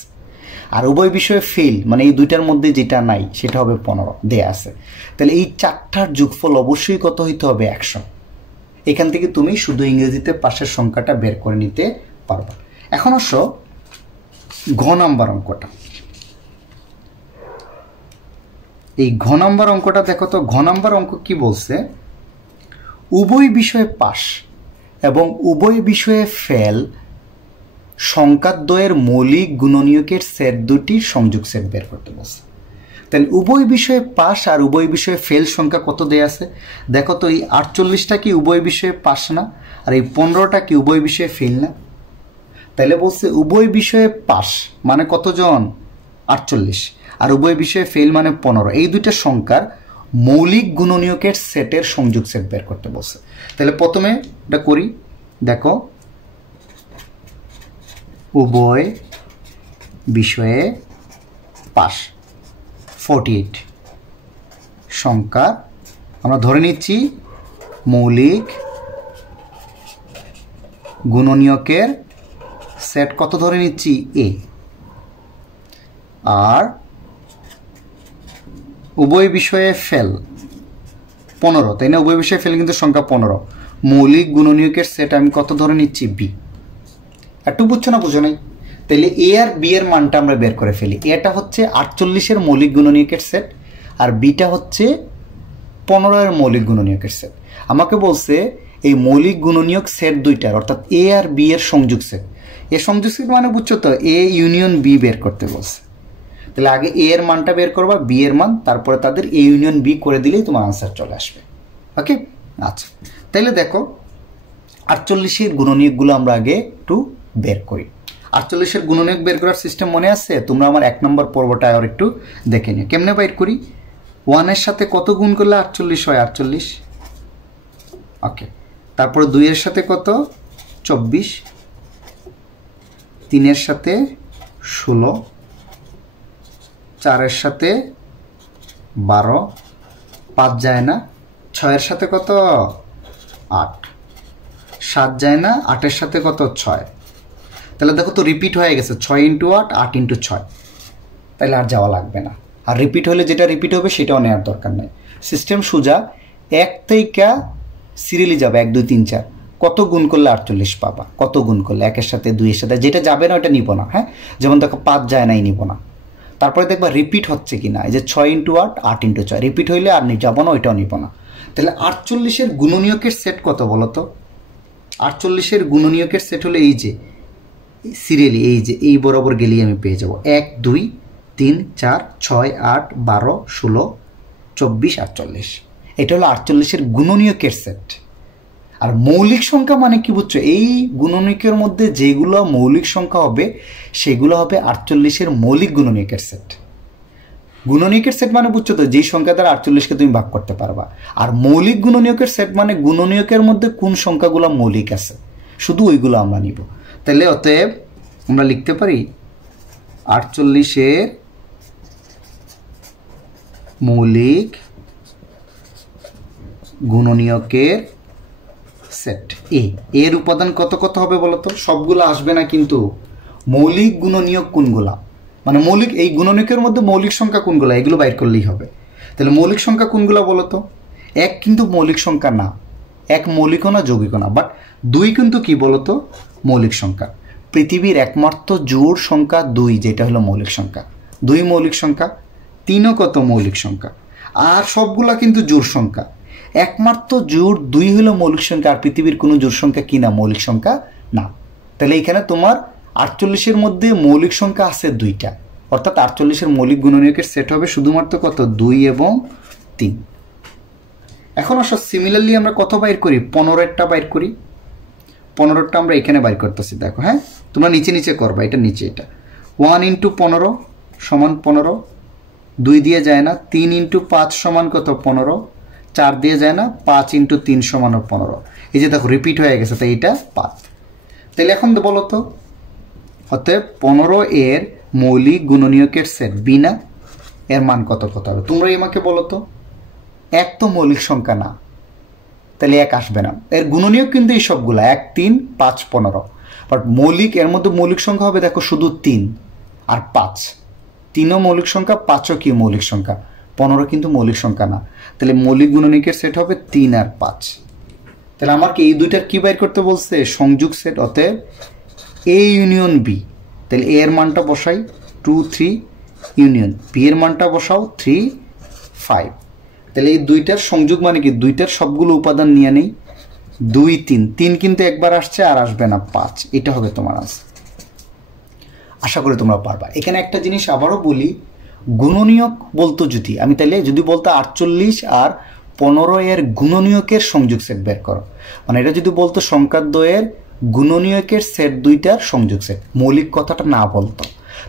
আর উভয় বিষয়ে ফেল মানে এই দুইটার মধ্যে যেটা নাই সেটা হবে 15 দেয়া আছে। তাহলে এই চারটার যোগফল অবশ্যই কত হইতে হবে? 100। এখান থেকে তুমি শুধু ইংরেজিতে পাশের সংখ্যাটা বের করে নিতে পারবে। এখন আসো ঘ নাম্বার অঙ্কটা। এই ঘ নাম্বার অঙ্কটা দেখো তো। ঘ নাম্বার অঙ্ক কি বলছে? উভয় বিষয়ে পাস এবং উভয় বিষয়ে ফেল সংখ্যাদ্বয়ের মৌলিক গুণনীয়কের সেট দুটির সংযোগ সেট বের করতে বলছে। তাহলে উভয় বিষয়ে পাস আর উভয় বিষয়ে ফেল সংখ্যা কত দেয়া আছে দেখো তো। এই 48টা কি উভয় বিষয়ে পাস না? আর এই 15টা কি উভয় বিষয়ে ফেল না? তাহলে বলছে উভয় বিষয়ে পাস মানে কতজন? 48। আর উভয় বিষয়ে ফেল মানে 15। এই দুইটা সংখ্যার মৌলিক গুণনীয়কের সেটের সংযোগ সেট বের করতে বলছে। তাহলে প্রথমে এটা করি। দেখো উভয় বিষয়ে পাস 48 সংখ্যা আমরা ধরে নিচ্ছি মৌলিক গুণনীয়কের সেট কত ধরে নিচ্ছি? এ। আর উভয় বিষয়ে ফেল 15, তাই না? উভয় বিষয়ে ফেল কিন্তু সংখ্যা 15। মৌলিক গুণনীয়কের সেট আমি কত ধরে নিচ্ছি? বি। একটু বুঝছো না? বুঝো নাই? তাহলে এ আর বি এর মানটা আমরা বের করে ফেলি। এটা হচ্ছে 48-এর মৌলিক গুণনীয়কের সেট আর বিটা হচ্ছে 15-এর মৌলিক গুণনীয়কের সেট। আমাকে বলছে এই মৌলিক গুণনীয়ক সেট দুইটার অর্থাৎ এ আর বি এর সংযোগ সেট। এ সংযোগ সেট মানে বুঝছো তো, এ ইউনিয়ন বি বের করতে বলছে। তাহলে আগে এ এর মানটা বের করবা, বি এর মান, তারপরে তাদের এ ইউনিয়ন বি করে দিলেই তোমার আনসার চলে আসবে। ওকে, আচ্ছা তাহলে দেখো 48-এর গুণনীয়কগুলো আমরা আগে একটু বের করি। 48-এর গুণনীয়ক বের করার সিস্টেম মনে আছে? তোমরা আমার 1 নম্বর পর্বটা আর একটু দেখে নিও। কেমনে বের করি? 1-এর সাথে কত গুণ করলে 48 হয়? 48। ওকে, তারপরে 2-এর সাথে কত? 24, 3-এর সাথে 16, 4-এর সাথে 12, 5 যায় না, 6-এর সাথে কত? 8, 7 যায় না, 8-এর সাথে কত? 6। তাহলে দেখো তো রিপিট হয়ে গেছে 6 × 8, 8 × 6। তাহলে আর যাওয়া লাগবে না। আর রিপিট হলে যেটা রিপিট হবে সেটাও নেওয়ার দরকার নেই। সিস্টেম সোজা 1 থেকে সিরিয়ালি যাবে 1 2 3 4। কত গুণ করলে 48 পাবা? কত গুণ করলে 1-এর সাথে 2-এর সাথে যেটা যাবে না ওটা নিব না। হ্যাঁ, যেমন দেখো 5 যায় নাই, নিব না। তারপরে দেখবা রিপিট হচ্ছে কিনা। এই যে 6 × 8, 8 × 6 রিপিট হইলে আর যাবো না, ওইটাও নিব না। তাহলে 48-এর গুণনীয়কের সেট কত বলো তো? 48-এর গুণনীয়কের সেট হলো এই যে সিরিয়ালি, এই যে এই বরাবর গেলেই আমি পেয়ে যাব 1 2 3 4 6 8 12 16 24 48। এটা হলো 48-এর গুণনীয়কের সেট। আর মৌলিক সংখ্যা মানে কি বুঝছো? এই গুণনীয়কের মধ্যে যেগুলো মৌলিক সংখ্যা হবে সেগুলো হবে 48-এর মৌলিক গুণনীয়কের সেট। গুণনীয়কের সেট মানে বুঝছো তো, যেই সংখ্যা দ্বারা 48-কে তুমি ভাগ করতে পারবা। আর মৌলিক গুণনীয়কের সেট মানে গুণনীয়কের মধ্যে কোন সংখ্যাগুলো মৌলিক আছে শুধু ওইগুলো আমরা নিব। তাহলে অতএব আমরা লিখতে পারি 48-এর মৌলিক গুণনীয়কের সেট এ। এর উপাদান কত কত হবে বলো তো? সবগুলো আসবে না কিন্তু। মৌলিক গুণনীয়ক কোনগুলা, মানে মৌলিক এই গুণনীয়কের মধ্যে মৌলিক সংখ্যা কোনগুলা, এগুলো বাইর করলেই হবে। তাহলে মৌলিক সংখ্যা কোনগুলা বলো তো? 1 কিন্তু মৌলিক সংখ্যা না, 1 মৌলিকও না যৌগিকও না, বাট 2 কিন্তু কি বলো তো? মৌলিক সংখ্যা। পৃথিবীর একমাত্র জোড় সংখ্যা 2, যেটা হলো মৌলিক সংখ্যা। 2 মৌলিক সংখ্যা, 3ও কত? মৌলিক সংখ্যা। আর সবগুলা কিন্তু জোড় সংখ্যা। একমাত্র জোড় 2 হলো মৌলিক সংখ্যা, আর পৃথিবীর কোনো জোড় সংখ্যা কি না? মৌলিক সংখ্যা না। তাহলে এখানে তোমার 48-এর মধ্যে মৌলিক সংখ্যা আছে 2টা, অর্থাৎ 48-এর মৌলিক গুণনীয়কের সেট হবে শুধুমাত্র কত? 2 এবং 3। এখন আসো সিমিলারলি আমরা কত বাইর করি, 15টা বাইর করি। 15টা আমরা এখানে বাইর করতেছি, দেখো। হ্যাঁ, তোমরা নিচে নিচে করবা, এটা নিচে, এটা 1 × 15 সমান 15, 2 দিয়ে যায় না। 3 × 5 সমান কত, 15, 4 দিয়ে যায় না। 5 × 3 সমান 15। এই যে দেখো রিপিট হয়ে গেছে, তাই এটা 5। তাহলে এখন বলো তো, অতএব 15 এর মৌলিক গুণনীয়কের সেট বি না, এর মান কত কত হবে তোমরাই আমাকে বলো তো। 1 তো মৌলিক সংখ্যা না, তাহলে 1 আসবে না। এর গুণনীয়ক কিন্তু এই সবগুলা 1, 3, 5, 15। বাট মৌলিক, এর মধ্যে মৌলিক সংখ্যা হবে দেখো শুধু 3 আর 5। 3ও মৌলিক সংখ্যা, 5ও কি মৌলিক সংখ্যা, 15 কিন্তু মৌলিক সংখ্যা না। তাহলে মৌলিক গুণনীয়কের সেট হবে 3 আর 5। তাহলে আমাকে এই দুইটার কি বাইর করতে বলছে, সংযোগ সেট। অতএব এ ইউনিয়ন বি, তাহলে এ এর মানটা বসাই 2, 3 ইউনিয়ন বি এর মানটা বসাও 3, 5। তাহলে এই দুইটার সংযোগ মানে কি, দুইটার সবগুলো উপাদান নিয়ে নেই। 2, 3, 3 কিন্তু একবার আসছে আর আসবে না, 5। এটা হবে তোমার আনসার। আশা করি তোমরা পারবা। এখানে একটা জিনিস আবারও বলি, গুণনীয়ক বলতো যদি আমি, তাহলে যদি বলতো 48 আর 15 এর গুণনীয়কের সংযোগ সেট বের করো, মানে এটা যদি বলতো সংখ্যা দ্বয়ের গুণনীয়কের সেট দুইটার সংযোগ সেট, মৌলিক কথাটা না বলতো,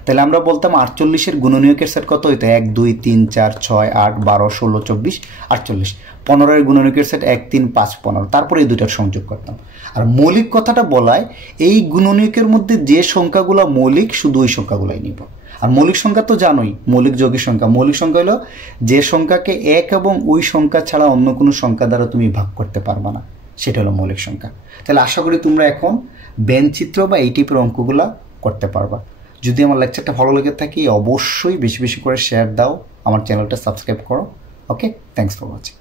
তাহলে আমরা বলতাম 48 এর গুণনীয়কের সেট কত হইতো, 1, 2, 3, 4, 6, 8, 12, 16, 24, 48। 15 এর গুণনীয়কের সেট 1, 3, 5, 15। তারপরে এই দুইটার সংযোগ করতাম। আর মৌলিক কথাটা বলায় এই গুণনীয়কের মধ্যে যে সংখ্যাগুলো মৌলিক, শুধু ওই সংখ্যাগুলাই নিব। আর মৌলিক সংখ্যা তো জানোই, মৌলিক যৌগিক সংখ্যা। মৌলিক সংখ্যা হলো যে সংখ্যাকে 1 এবং ওই সংখ্যা ছাড়া অন্য কোনো সংখ্যা দ্বারা তুমি ভাগ করতে পারবা না, সেটা হলো মৌলিক সংখ্যা। তাহলে আশা করি তোমরা এখন ব্যঞ্চিত্র বা এই টাইপের অঙ্কগুলা করতে পারবা। যদি আমার লেকচারটা ভালো লেগে থাকে অবশ্যই বেশি বেশি করে শেয়ার দাও, আমার চ্যানেলটা সাবস্ক্রাইব করো। ওকে, থ্যাংকস ফর ওয়াচিং।